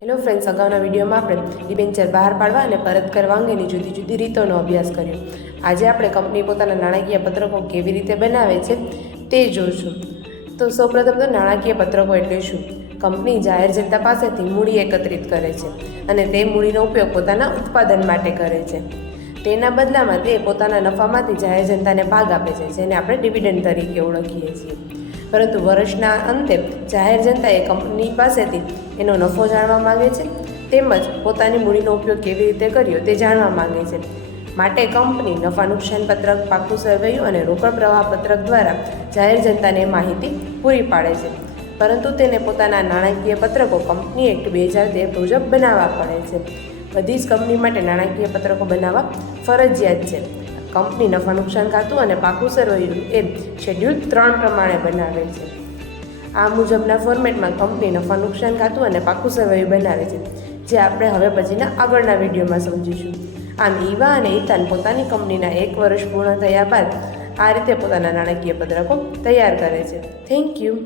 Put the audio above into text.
Hello friends, અગાઉના વિડીયોમાં આપણે ડિબેન્ચર બહાર પાડવા અને પરત કરવા અંગેની જુદી જુદી રીતોનો અભ્યાસ કર્યો. આજે આપણે કંપની પોતાના નાણાકીય પત્રકો કેવી રીતે બનાવે છે તે જોઈશું. તો સૌપ્રથમ તો નાણાકીય પત્રકો એટલે શું? કંપની જાહેર જનતા પાસેથી મૂડી એકત્રિત કરે છે અને તે મૂડીનો ઉપયોગ પોતાના ઉત્પાદન માટે કરે છે. તેના બદલામાં તે પોતાના નફામાંથી જાહેર જનતાને ભાગ આપે છે, જેને આપણે ડિવિડન્ડ તરીકે ઓળખીએ છીએ. પરંતુ વર્ષના અંતે જાહેર જનતા એ કંપની પાસેથી એનો નફો જાણવા માંગે છે, તેમજ પોતાની મૂડીનો ઉપયોગ કેવી રીતે કર્યો તે જાણવા માંગે છે. માટે કંપની નફા નુકસાન પત્રક, પાકું સરવૈયું અને રોકડ પ્રવાહ પત્રક દ્વારા જાહેર જનતાને માહિતી પૂરી પાડે છે. પરંતુ તેને પોતાના નાણાકીય પત્રકો કંપની એક્ટ 2013 મુજબ બનાવવા પડે છે. બધી જ કંપની માટે નાણાકીય પત્રકો બનાવવા ફરજિયાત છે. કંપની નફા નુકસાન ખાતું અને પાકું સરવૈયું એ શેડ્યુલ 3 પ્રમાણે બનાવે છે. આ મુજબના ફોર્મેટમાં કંપની નફા નુકસાન ખાતું અને પાકું સરવૈયું બનાવે છે, જે આપણે હવે પછીના આગળના વિડીયોમાં સમજીશું. આમ ઈવા અને ઇથાન પોતાની કંપનીના 1 વર્ષ પૂર્ણ થયા બાદ આ રીતે પોતાના નાણાકીય પત્રકો તૈયાર કરે છે. Thank you.